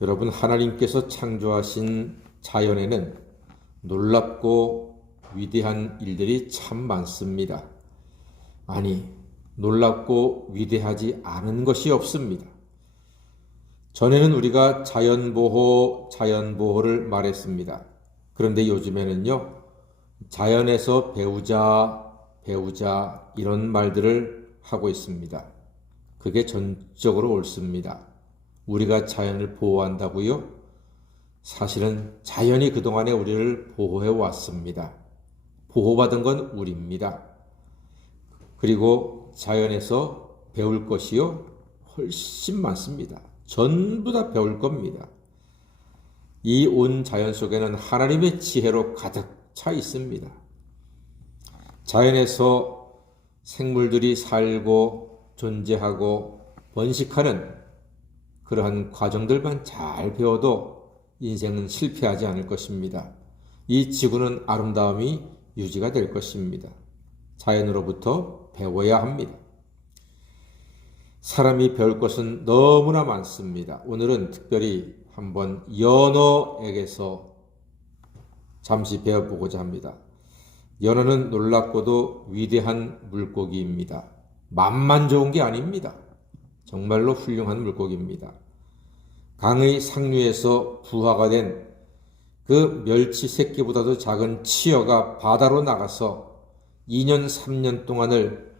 여러분, 하나님께서 창조하신 자연에는 놀랍고 위대한 일들이 참 많습니다. 아니, 놀랍고 위대하지 않은 것이 없습니다. 전에는 우리가 자연보호를 말했습니다. 그런데 요즘에는요, 자연에서 배우자 이런 말들을 하고 있습니다. 그게 전적으로 옳습니다. 우리가 자연을 보호한다고요? 사실은 자연이 그동안에 우리를 보호해 왔습니다. 보호받은 건 우리입니다. 그리고 자연에서 배울 것이요, 훨씬 많습니다. 전부 다 배울 겁니다. 이 온 자연 속에는 하나님의 지혜로 가득 차 있습니다. 자연에서 생물들이 살고 존재하고 번식하는 그러한 과정들만 잘 배워도 인생은 실패하지 않을 것입니다. 이 지구는 아름다움이 유지가 될 것입니다. 자연으로부터 배워야 합니다. 사람이 배울 것은 너무나 많습니다. 오늘은 특별히 한번 연어에게서 잠시 배워보고자 합니다. 연어는 놀랍고도 위대한 물고기입니다. 맛만 좋은 게 아닙니다. 정말로 훌륭한 물고기입니다. 강의 상류에서 부화가 된 그 멸치 새끼보다도 작은 치어가 바다로 나가서 2년 3년 동안을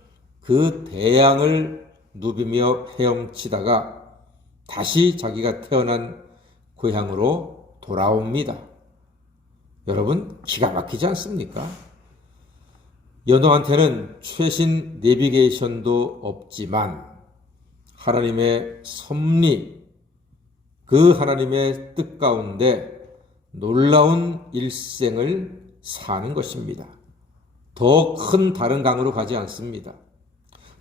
그 대양을 누비며 헤엄치다가 다시 자기가 태어난 고향으로 돌아옵니다. 여러분, 기가 막히지 않습니까? 연어한테는 최신 내비게이션도 없지만 하나님의 섭리, 그 하나님의 뜻 가운데 놀라운 일생을 사는 것입니다. 더 큰 다른 강으로 가지 않습니다.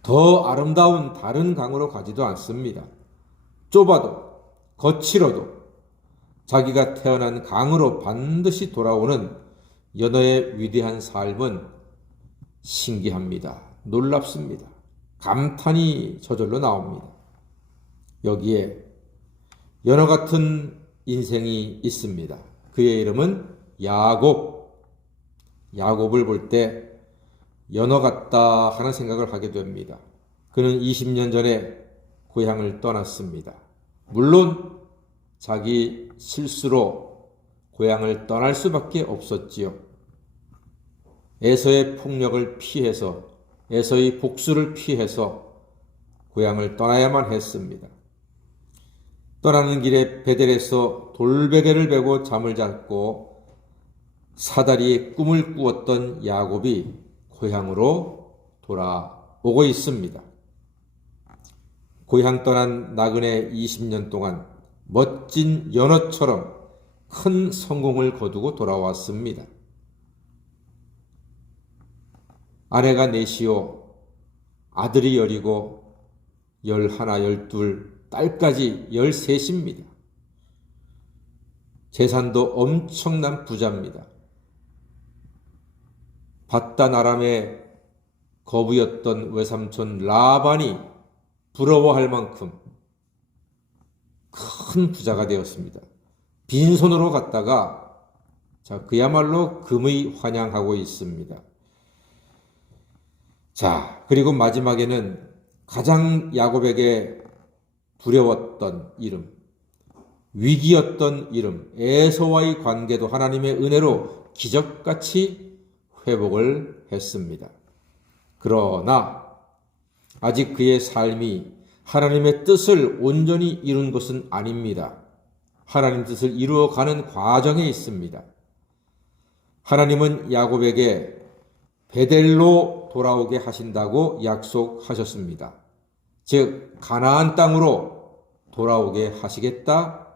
더 아름다운 다른 강으로 가지도 않습니다. 좁아도 거칠어도 자기가 태어난 강으로 반드시 돌아오는 연어의 위대한 삶은 신기합니다. 놀랍습니다. 감탄이 저절로 나옵니다. 여기에 연어 같은 인생이 있습니다. 그의 이름은 야곱. 야곱을 볼 때 연어 같다 하는 생각을 하게 됩니다. 그는 20년 전에 고향을 떠났습니다. 물론 자기 실수로 고향을 떠날 수밖에 없었지요. 에서의 폭력을 피해서, 에서의 복수를 피해서 고향을 떠나야만 했습니다. 떠나는 길에 베델에서 돌베개를 베고 잠을 잤고 사다리에 꿈을 꾸었던 야곱이 고향으로 돌아오고 있습니다. 고향 떠난 나그네 20년 동안 멋진 연어처럼 큰 성공을 거두고 돌아왔습니다. 아내가 넷이요, 아들이 10이고 11, 12, 딸까지 13입니다. 재산도 엄청난 부자입니다. 밧단 아람의 거부였던 외삼촌 라반이 부러워할 만큼 큰 부자가 되었습니다. 빈손으로 갔다가 그야말로 금의 환양하고 있습니다. 그리고 마지막에는 가장 야곱에게 두려웠던 이름, 위기였던 이름, 에서와의 관계도 하나님의 은혜로 기적같이 회복을 했습니다. 그러나 아직 그의 삶이 하나님의 뜻을 온전히 이룬 것은 아닙니다. 하나님 뜻을 이루어가는 과정에 있습니다. 하나님은 야곱에게 베델로 돌아오게 하신다고 약속하셨습니다. 즉 가나안 땅으로 돌아오게 하시겠다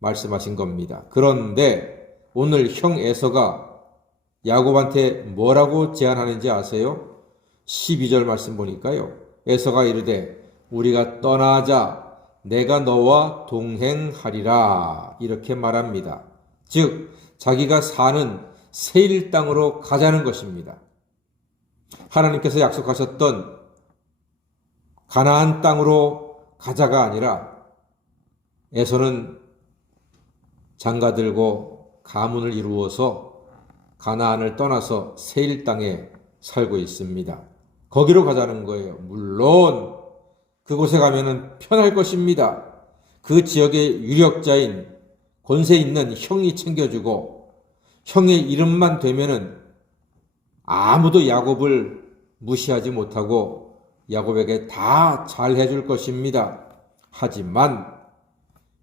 말씀하신 겁니다. 그런데 오늘 형 에서가 야곱한테 뭐라고 제안하는지 아세요? 12절 말씀 보니까요. 에서가 이르되 우리가 떠나자 내가 너와 동행하리라 이렇게 말합니다. 즉 자기가 사는 세일 땅으로 가자는 것입니다. 하나님께서 약속하셨던 가나안 땅으로 가자가 아니라 에서는 장가들고 가문을 이루어서 가나안을 떠나서 세일 땅에 살고 있습니다. 거기로 가자는 거예요. 물론 그곳에 가면은 편할 것입니다. 그 지역의 유력자인 권세 있는 형이 챙겨주고 형의 이름만 되면은 아무도 야곱을 무시하지 못하고 야곱에게 다 잘해줄 것입니다. 하지만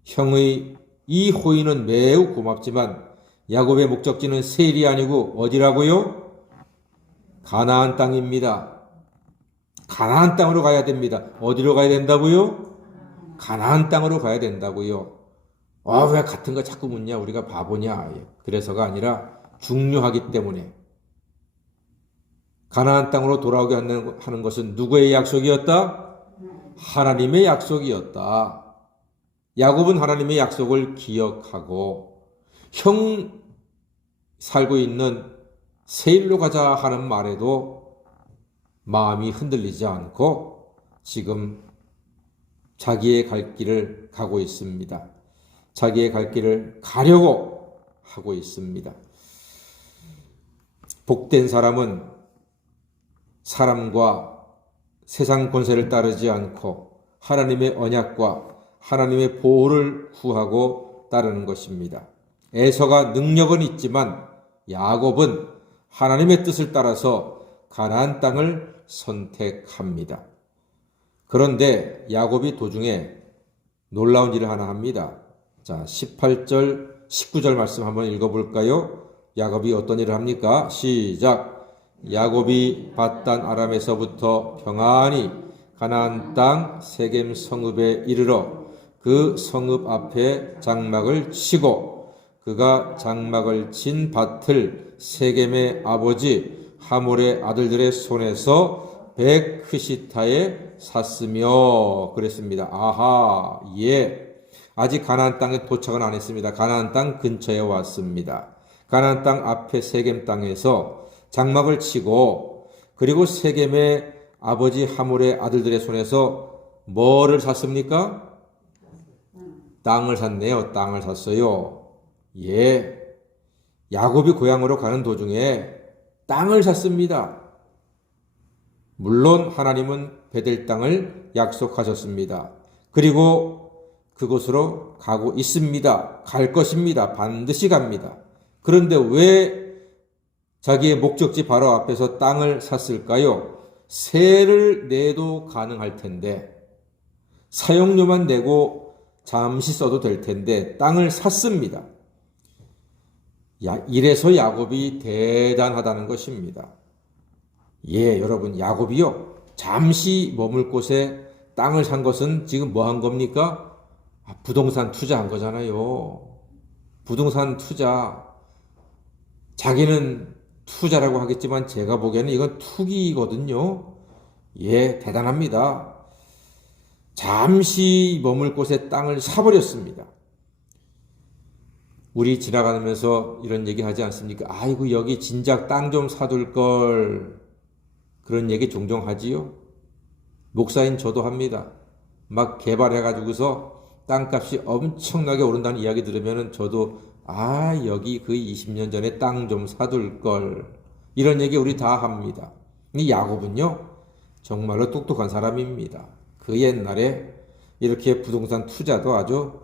형의 이 호의는 매우 고맙지만 야곱의 목적지는 세일이 아니고 어디라고요? 가나안 땅입니다. 가나안 땅으로 가야 됩니다. 어디로 가야 된다고요? 가나안 땅으로 가야 된다고요. 왜 같은 거 자꾸 묻냐? 우리가 바보냐? 그래서가 아니라 중요하기 때문에. 가나안 땅으로 돌아오게 하는 것은 누구의 약속이었다? 하나님의 약속이었다. 야곱은 하나님의 약속을 기억하고 형 살고 있는 세일로 가자 하는 말에도 마음이 흔들리지 않고 지금 자기의 갈 길을 가고 있습니다. 자기의 갈 길을 가려고 하고 있습니다. 복된 사람은 사람과 세상 권세를 따르지 않고 하나님의 언약과 하나님의 보호를 구하고 따르는 것입니다. 에서가 능력은 있지만 야곱은 하나님의 뜻을 따라서 가나안 땅을 선택합니다. 그런데 야곱이 도중에 놀라운 일을 하나 합니다. 자, 18절, 19절 말씀 한번 읽어볼까요? 야곱이 어떤 일을 합니까? 시작! 야곱이 밧단 아람에서부터 평안히 가나안 땅 세겜 성읍에 이르러 그 성읍 앞에 장막을 치고 그가 장막을 친 밭을 세겜의 아버지 하몰의 아들들의 손에서 베크시타에 샀으며 그랬습니다. 아하, 예. 아직 가나안 땅에 도착은 안 했습니다. 가나안 땅 근처에 왔습니다. 가나안 땅 앞에 세겜 땅에서 장막을 치고 그리고 세겜의 아버지 하몰의 아들들의 손에서 뭐를 샀습니까? 땅을 샀네요. 땅을 샀어요. 예. 야곱이 고향으로 가는 도중에 땅을 샀습니다. 물론 하나님은 베델 땅을 약속하셨습니다. 그리고 그곳으로 가고 있습니다. 갈 것입니다. 반드시 갑니다. 그런데 왜 자기의 목적지 바로 앞에서 땅을 샀을까요? 세를 내도 가능할 텐데 사용료만 내고 잠시 써도 될 텐데 땅을 샀습니다. 이래서 야곱이 대단하다는 것입니다. 예, 여러분, 야곱이요. 잠시 머물 곳에 땅을 산 것은 지금 뭐 한 겁니까? 부동산 투자한 거잖아요. 부동산 투자. 자기는 투자라고 하겠지만 제가 보기에는 이건 투기거든요. 예, 대단합니다. 잠시 머물 곳에 땅을 사버렸습니다. 우리 지나가면서 이런 얘기 하지 않습니까? 아이고, 여기 진작 땅 좀 사둘 걸. 그런 얘기 종종 하지요. 목사인 저도 합니다. 막 개발해가지고서 땅값이 엄청나게 오른다는 이야기 들으면 저도 여기 그 20년 전에 땅 좀 사둘 걸. 이런 얘기 우리 다 합니다. 이 야곱은요, 정말로 똑똑한 사람입니다. 그 옛날에 이렇게 부동산 투자도 아주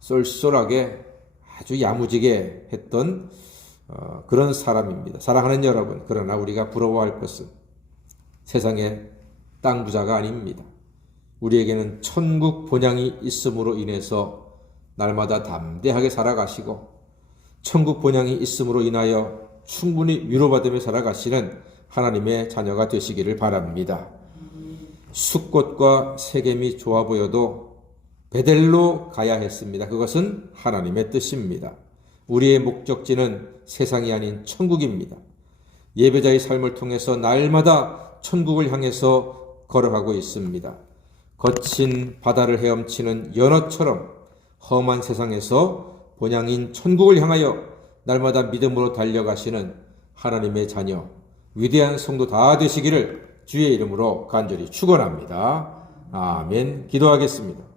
쏠쏠하게 아주 야무지게 했던 그런 사람입니다. 사랑하는 여러분, 그러나 우리가 부러워할 것은 세상에 땅 부자가 아닙니다. 우리에게는 천국 본향이 있음으로 인해서 날마다 담대하게 살아가시고 천국 본향이 있음으로 인하여 충분히 위로받으며 살아가시는 하나님의 자녀가 되시기를 바랍니다. 숫꽃과 세겜이 좋아 보여도 베델로 가야 했습니다. 그것은 하나님의 뜻입니다. 우리의 목적지는 세상이 아닌 천국입니다. 예배자의 삶을 통해서 날마다 천국을 향해서 걸어가고 있습니다. 거친 바다를 헤엄치는 연어처럼 험한 세상에서 본향인 천국을 향하여 날마다 믿음으로 달려가시는 하나님의 자녀, 위대한 성도 다 되시기를 주의 이름으로 간절히 축원합니다. 아멘. 기도하겠습니다.